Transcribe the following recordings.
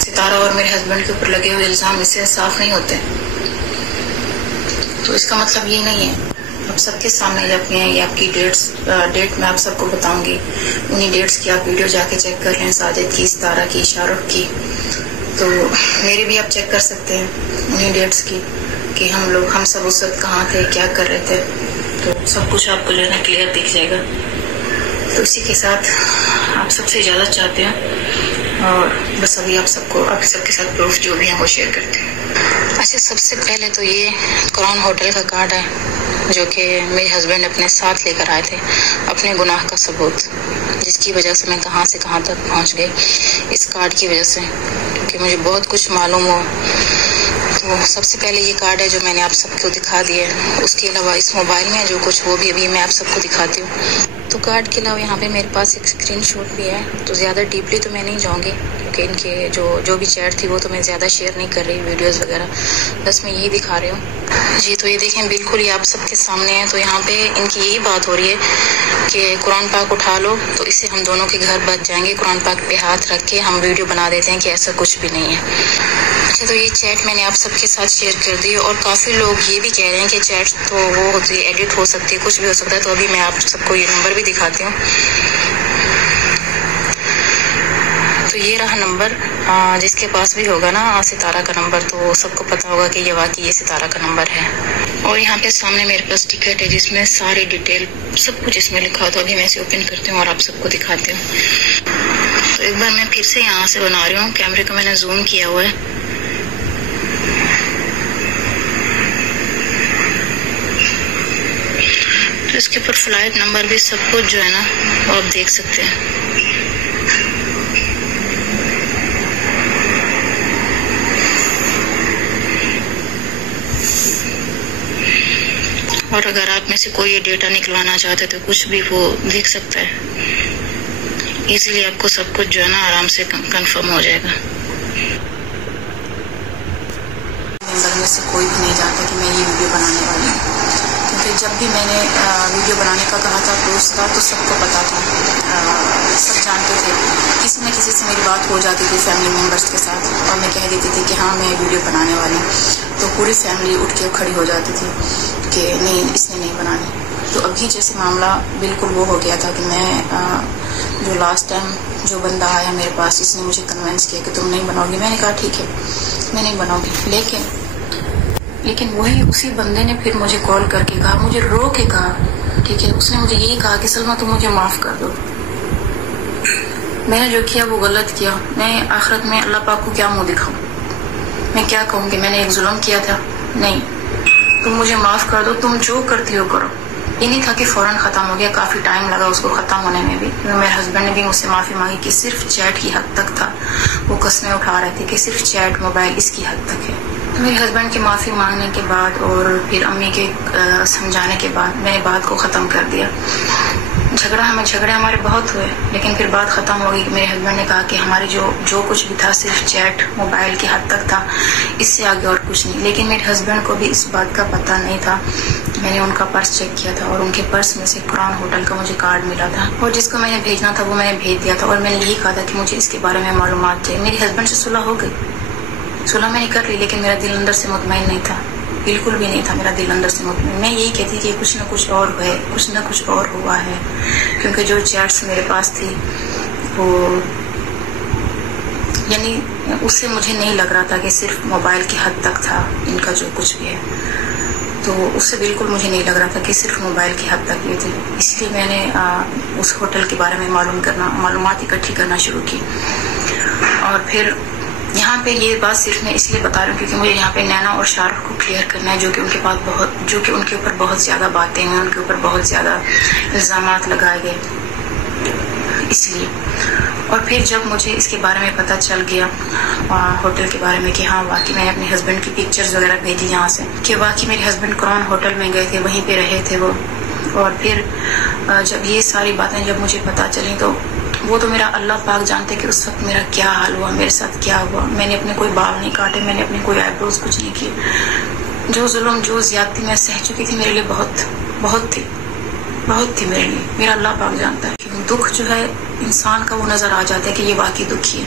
ستارہ اور میرے ہسبینڈ کے اوپر لگے ہوئے الزام اس سے صاف نہیں ہوتے. تو اس کا مطلب یہ نہیں ہے. آپ سب کے سامنے جب یہ آپ کی ڈیٹ میں آپ سب کو بتاؤں گی. انہی ڈیٹس کی آپ ویڈیو جا کے چیک کر لیں، ساجد کی، ستارہ کی، شاہ رخ کی. تو میری بھی آپ چیک کر سکتے ہیں انہی ڈیٹس کی کہ ہم سب اس وقت کہاں تھے، کیا کر رہے تھے. تو سب کچھ آپ کو جو ہے نا کلیئر دکھ جائے گا. تو اسی کے ساتھ آپ سب سے اجازت چاہتے ہیں اور بس ابھی آپ سب کے ساتھ پروف جو بھی ہیں وہ شیئر کرتے ہیں. اچھا، سب سے پہلے تو یہ کراؤن ہوٹل کا کارڈ ہے جو کہ میرے ہسبینڈ اپنے ساتھ لے کر آئے تھے، اپنے گناہ کا ثبوت، جس کی وجہ سے میں کہاں سے کہاں تک پہنچ گئی اس کارڈ کی وجہ سے، کیونکہ مجھے بہت کچھ معلوم ہوا. تو سب سے پہلے یہ کارڈ ہے جو میں نے آپ سب کو دکھا دیا ہے. اس کے علاوہ اس موبائل میں جو کچھ وہ بھی ابھی میں آپ سب کو دکھاتی ہوں. تو کارڈ کے علاوہ یہاں پہ میرے پاس ایک اسکرین شاٹ بھی ہے. تو زیادہ ڈیپلی تو میں نہیں جاؤں گی کیونکہ ان کے جو بھی چیٹ تھی وہ تو میں زیادہ شیئر نہیں کر رہی، ویڈیوز وغیرہ، بس میں یہی دکھا رہی ہوں. جی تو یہ دیکھیں بالکل یہ آپ سب کے سامنے ہے. تو یہاں پہ ان کی یہی بات ہو رہی ہے کہ قرآن پاک اٹھا لو تو اس سے ہم دونوں کے گھر بچ جائیں گے. قرآن پاک پہ ہاتھ رکھ کے ہم ویڈیو بنا دیتے ہیں کہ ایسا کچھ بھی نہیں ہے. اچھا، تو یہ چیٹ میں نے آپ سب کے ساتھ شیئر کر دی اور کافی لوگ یہ بھی کہہ رہے ہیں کہ چیٹ تو وہ ہوتی ہے، ایڈٹ ہو سکتی ہے، کچھ بھی ہو سکتا ہے. تو ابھی میں آپ سب کو یہ نمبر بھی دکھاتی ہوں. تو یہ رہا نمبر، جس کے پاس بھی ہوگا نا ستارہ کا نمبر تو سب کو پتا ہوگا کہ یہ واقعی یہ ستارہ کا نمبر ہے. اور یہاں پہ سامنے میرے پاس ٹکٹ ہے جس میں ساری ڈیٹیل سب کچھ اس میں لکھا ہو. تو ابھی میں اسے اوپن کرتی ہوں اور آپ سب کو دکھاتی ہوں. تو ایک بار میں پھر سے یہاں سے بنا رہی ہوں، کیمرے کو میں نے زوم کیا ہوا ہے. تو اس کے اوپر فلائٹ نمبر بھی سب کچھ جو ہے نا وہ آپ دیکھ سکتے ہیں. اور اگر آپ میں سے کوئی یہ ڈیٹا نکلوانا چاہتے تو کچھ بھی وہ دیکھ سکتا ہے. ایزیلی آپ کو سب کچھ جو ہے نا آرام سے کنفرم ہو جائے گا. ممبر میں سے کوئی بھی نہیں جانتا کہ میں یہ ویڈیو بنانے والی ہوں، کیونکہ جب بھی میں نے ویڈیو بنانے کا کہا تھا پروس کا تو سب کو پتا تھا، سب جانتے تھے. کسی نہ کسی سے میری بات ہو جاتی تھی فیملی ممبرس کے ساتھ اور میں کہہ دیتی تھی کہ ہاں میں ویڈیو بنانے والی ہوں. تو پوری فیملی اٹھ کے کھڑی ہو جاتی تھی کہ نہیں اس نے نہیں بنانی. تو ابھی جیسے معاملہ بالکل وہ ہو گیا تھا کہ میں جو لاسٹ ٹائم جو بندہ آیا میرے پاس اس نے مجھے کنونس کیا کہ تم نہیں بناؤ گی. میں نے کہا ٹھیک ہے میں نہیں بناؤں گی، لیکن وہی اسی بندے نے پھر مجھے کال کر کے کہا، مجھے رو کے کہا، ٹھیک ہے، اس نے مجھے یہی کہا کہ سلمیٰ تم مجھے معاف کر دو. میں نے جو کیا وہ غلط کیا. میں آخرت میں اللہ پاک کو کیا منہ دکھاؤں؟ میں کیا کہوں کہ میں نے ایک ظلم کیا تھا؟ نہیں، تم مجھے معاف کر دو، تم جو کرتی ہو کرو. یہ نہیں تھا کہ فوراً ختم ہو گیا، کافی ٹائم لگا اس کو ختم ہونے میں بھی. میرے ہسبینڈ نے بھی مجھ سے معافی مانگی کہ صرف چیٹ کی حد تک تھا. وہ قسمیں اٹھا رہے تھے کہ صرف چیٹ موبائل اس کی حد تک ہے. میرے ہسبینڈ کی معافی مانگنے کے بعد اور پھر امی کے سمجھانے کے بعد میں نے بات کو ختم کر دیا. جھگڑے ہمارے بہت ہوئے لیکن پھر بات ختم ہو گئی. میرے ہسبینڈ نے کہا کہ ہمارے جو کچھ بھی تھا صرف چیٹ موبائل کی حد تک تھا، اس سے آگے اور کچھ نہیں. لیکن میرے ہسبینڈ کو بھی اس بات کا پتہ نہیں تھا. میں نے ان کا پرس چیک کیا تھا اور ان کے پرس میں سے کراؤن ہوٹل کا مجھے کارڈ ملا تھا اور جس کو میں نے بھیجنا تھا وہ میں نے بھیج دیا تھا. اور میں نے یہی کہا تھا کہ مجھے اس کے بارے میں معلومات چاہیے. میرے ہسبینڈ سے صلح ہو گئی، صلح میں نے کر لی، لیکن میرا دل اندر سے مطمئن نہیں تھا، بالکل بھی نہیں تھا میرا دل اندر سے مطمئن. میں یہی کہتی کہ کچھ نہ کچھ اور ہے، کچھ نہ کچھ اور ہوا ہے، کیونکہ جو چیٹس میرے پاس تھی وہ یعنی اس سے مجھے نہیں لگ رہا تھا کہ صرف موبائل کی حد تک تھا ان کا جو کچھ بھی ہے. تو اس سے بالکل مجھے نہیں لگ رہا تھا کہ صرف موبائل کی حد تک یہ تھی. اس لیے میں نے اس ہوٹل کے بارے میں معلومات اکٹھی کرنا شروع کی. اور پھر یہاں پہ یہ بات صرف میں اس لیے بتا رہی ہوں کیونکہ مجھے یہاں پہ نینا اور شاہ رخ کو کلیئر کرنا ہے، جو کہ ان کے اوپر بہت زیادہ باتیں ہیں، ان کے اوپر بہت زیادہ الزامات لگائے گئے، اس لیے. اور پھر جب مجھے اس کے بارے میں پتہ چل گیا ہوٹل کے بارے میں کہ ہاں واقعی میں نے اپنے ہسبینڈ کی پکچرز وغیرہ بھیجی یہاں سے کہ واقعی میرے ہسبینڈ کراؤن ہوٹل میں گئے تھے، وہیں پہ رہے تھے وہ. اور پھر جب یہ ساری باتیں جب مجھے پتہ چلیں تو وہ تو میرا اللہ پاک جانتے کہ اس وقت میرا کیا حال ہوا، میرے ساتھ کیا ہوا. میں نے اپنے کوئی بال نہیں کاٹے، میں نے اپنے کوئی آئی بروز کچھ نہیں کیے. جو ظلم جو زیادتی میں سہ چکی تھی میرے لیے بہت تھی میرے لیے. میرا اللہ پاک جانتا ہے کہ دکھ جو ہے انسان کا وہ نظر آ جاتا ہے کہ یہ واقعی دکھی ہے،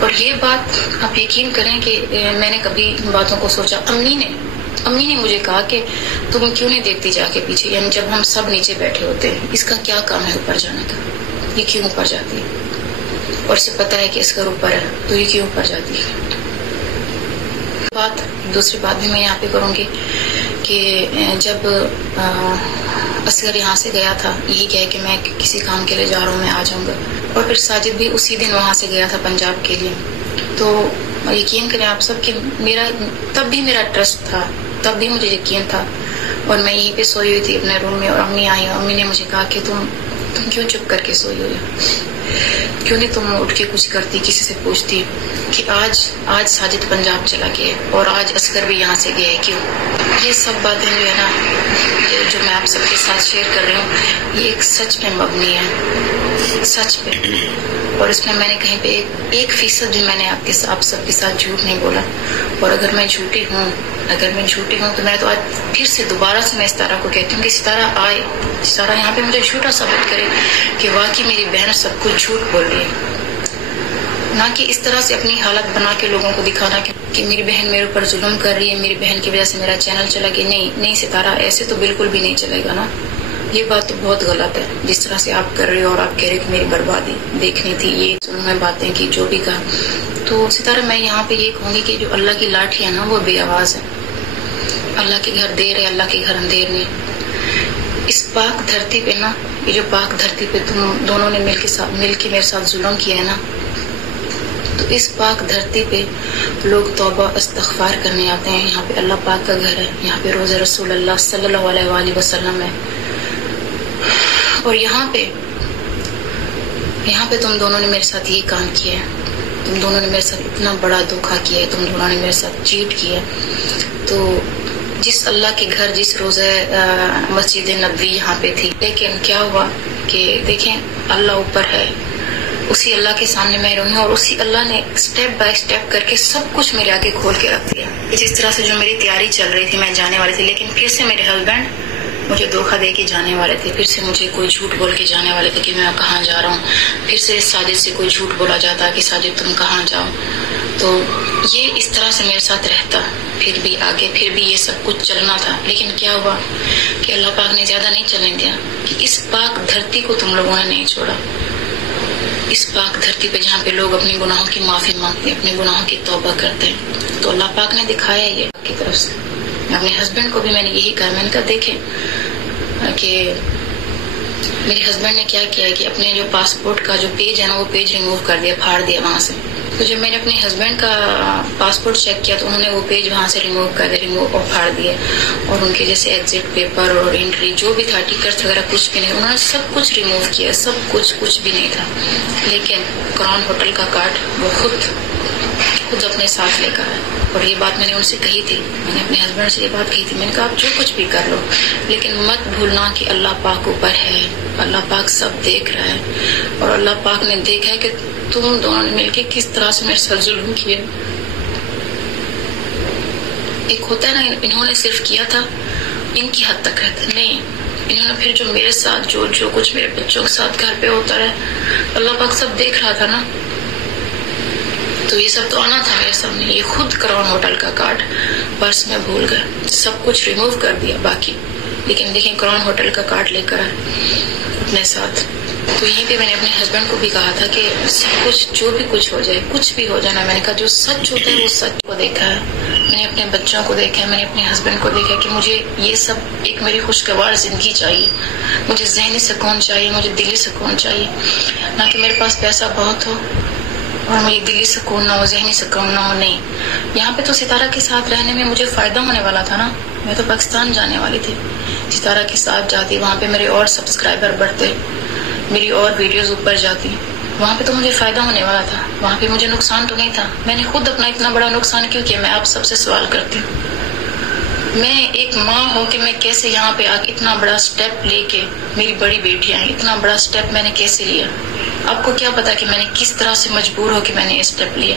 اور یہ بات آپ یقین کریں کہ میں نے کبھی ان باتوں کو سوچا. امی نے مجھے کہا کہ تم کیوں نہیں دیکھتی جا کے پیچھے، یعنی جب ہم سب نیچے بیٹھے ہوتے ہیں، اس کا کیا کام ہے اوپر جانے کا، یہ کیوں اوپر جاتی ہے، اور اسے پتا ہے کہ اس کا اوپر ہے تو یہ کیوں اوپر جاتی ہے. دوسری بات بھی میں یہاں پہ کروں گی کہ جب اصغر یہاں سے گیا تھا، یہی کہے کہ میں کسی کام کے لیے جا رہا ہوں، میں آ جاؤں گا، اور پھر ساجد بھی اسی دن وہاں سے گیا تھا پنجاب کے لیے. تو یقین کریں آپ سب کہ تب بھی میرا ٹرسٹ تھا، تب بھی مجھے یقین تھا، اور میں یہیں پہ سوئی ہوئی تھی اپنے روم میں، اور امی آئی، امی نے مجھے کہا کہ تم کیوں چپ کر کے سوئی ہوئی، کیوں نہیں تم اٹھ کے کچھ کرتی، کسی سے پوچھتی کہ آج ساجد پنجاب چلا گیا اور آج اصغر بھی یہاں سے گیا ہے، کیوں. یہ سب باتیں جو ہے نا، جو میں آپ سب کے ساتھ شیئر کر رہی ہوں، یہ ایک سچ پہ مبنی ہے، سچ پہ. اور اس میں نے کہیں پہ 1% بھی میں نے آپ سب کے ساتھ جھوٹ نہیں بولا. اور اگر میں جھوٹی ہوں تو میں تو آج پھر سے دوبارہ سے میں ستارہ کو کہتی ہوں کہ ستارہ یہاں پہ مجھے جھوٹا ثابت کرے کہ واقعی میری بہن سب کچھ جھوٹ بول رہی ہے، نہ کہ اس طرح سے اپنی حالت بنا کے لوگوں کو دکھانا کہ میری بہن میرے اوپر ظلم کر رہی ہے، میری بہن کی وجہ سے میرا چینل چلا گیا. نہیں ستارہ، ایسے تو بالکل بھی نہیں چلے گا نا. یہ بات تو بہت غلط ہے جس طرح سے آپ کر رہے ہو، اور آپ کہہ رہے کہ میری بربادی دیکھنی تھی، یہ ظلم باتیں کی، جو بھی کہا. تو ستارہ میں یہاں پہ یہ کہوں گی کہ جو اللہ کی لاٹھی ہے نا، وہ بے آواز ہے. اللہ کے گھر دیر ہے، اللہ کے گھر اندھیر نہیں. اس پاک دھرتی پہ نا، یہ جو پاک دھرتی پہ تم دونوں نے مل کے میرے ساتھ ظلم کیا ہے نا، تو اس پاک دھرتی پہ لوگ توبہ استغفار کرنے آتے ہیں. یہاں پہ اللہ پاک کا گھر ہے، یہاں پہ روضہ رسول اللہ صلی اللہ علیہ وآلہ وسلم ہے. اور یہاں پہ تم دونوں نے میرے ساتھ یہ کام کیا ہے، تم دونوں نے میرے ساتھ اتنا بڑا دھوکہ کیا ہے، تم دونوں نے میرے ساتھ چیٹ کیا. تو جس اللہ کے گھر، جس روزہ مسجد نبوی یہاں پہ تھی، لیکن کیا ہوا کہ دیکھیں اللہ اوپر ہے، اسی اللہ کے سامنے میں رہی ہوں، اور اسی اللہ نے سٹیپ بائی سٹیپ کر کے سب کچھ میرے آگے کھول کے رکھ دیا. جس طرح سے جو میری تیاری چل رہی تھی، میں جانے والی تھی، لیکن پھر سے میرے ہسبینڈ مجھے دھوکہ دے کے جانے والے تھے، پھر سے مجھے کوئی جھوٹ بول کے جانے والے تھے کہ میں کہاں جا رہا ہوں. پھر سے ساجد سے کوئی جھوٹ بولا جاتا کہ ساجد تم کہاں جاؤ. تو یہ اس طرح سے میرے ساتھ رہتا، پھر بھی آگے پھر بھی یہ سب کچھ چلنا تھا. لیکن کیا ہوا کہ اللہ پاک نے زیادہ نہیں چلنے دیا، کہ اس پاک دھرتی کو تم لوگوں نے نہیں چھوڑا. اس پاک دھرتی پہ جہاں پہ لوگ اپنے گناہوں کی معافی مانگتے ہیں، اپنے گناہوں کی توبہ کرتے ہیں، تو اللہ پاک نے دکھایا یہ کی طرف سے. اپنے ہسبینڈ کو بھی میں نے یہی کہا، میں نے کہا دیکھیں کہ میرے ہسبینڈ نے کیا کیا کہ اپنے جو پاسپورٹ کا جو پیج ہے نا، وہ پیج ریموو کر دیا، پھاڑ دیا وہاں سے. تو جب میں نے اپنے ہسبینڈ کا پاسپورٹ چیک کیا تو انہوں نے وہ پیج وہاں سے ریموو اور پھاڑ دیا، اور ان کے جیسے ایگزٹ پیپر اور انٹری جو بھی تھا، ٹکٹس وغیرہ کچھ بھی نہیں، انہوں نے سب کچھ ریموو کیا، سب کچھ بھی نہیں تھا. لیکن کراؤن ہوٹل کا کارڈ وہ خود اپنے ساتھ لے کر آئے. اور یہ بات میں نے ان سے کہی تھی، میں نے اپنے ہسبینڈ سے یہ بات کہی تھی، میں نے کہا آپ جو کچھ بھی کر لو، لیکن مت بھولنا کہ اللہ پاک اوپر ہے، اللہ پاک سب دیکھ رہا ہے. اور اللہ پاک نے دیکھا ہے کہ تم دونوں نے مل کے کس طرح سے میرے ساتھ ظلم کیا. ایک ہوتا ہے نا، انہوں نے صرف کیا تھا ان کی حد تک رہتا نہیں، انہوں نے پھر جو میرے ساتھ جو کچھ میرے بچوں کے ساتھ گھر پہ ہوتا رہا، اللہ پاک سب دیکھ رہا تھا نا. تو یہ سب تو آنا تھا میرے سامنے. یہ خود کراؤن ہوٹل کا کارڈ پرس میں بھول گئے، سب کچھ ریموو کر دیا باقی، لیکن دیکھیں کراؤن ہوٹل کا کارڈ لے کر آئے اپنے ساتھ. تو یہیں پہ میں نے اپنے ہسبینڈ کو بھی کہا تھا کہ سب کچھ جو بھی کچھ ہو جائے، کچھ بھی ہو جانا، میں نے کہا جو سچ ہوتا ہے وہ سچ کو دیکھا ہے، میں نے اپنے بچوں کو دیکھا ہے، میں نے اپنے ہسبینڈ کو دیکھا کہ مجھے یہ سب ایک میری خوشگوار زندگی چاہیے، مجھے ذہنی سکون چاہیے، مجھے دلی سکون چاہیے، نہ کہ میرے پاس پیسہ بہت ہو اور مجھے دلی سکون نہ ہو، ذہنی سکون نہ ہو. نہیں، یہاں پہ تو ستارہ کے ساتھ رہنے میں مجھے فائدہ ہونے والا تھا نا. میں تو پاکستان جانے والی تھی، ستارہ کے ساتھ جاتی، وہاں پہ میرے اور سبسکرائبر بڑھتے، میری اور ویڈیوز اوپر جاتی، وہاں پہ تو مجھے فائدہ ہونے والا تھا، وہاں پہ مجھے نقصان تو نہیں تھا. میں نے خود اپنا اتنا بڑا نقصان کیوں کیا؟ میں آپ سب سے سوال کرتی ہوں. میں ایک ماں ہوں کہ میں کیسے یہاں پہ آ کے اتنا بڑا سٹیپ لے کے، میری بڑی بیٹیاں ہیں، اتنا بڑا سٹیپ میں نے کیسے لیا؟ آپ کو کیا پتا کہ میں نے کس طرح سے مجبور ہو کے میں نے یہ سٹیپ لیا.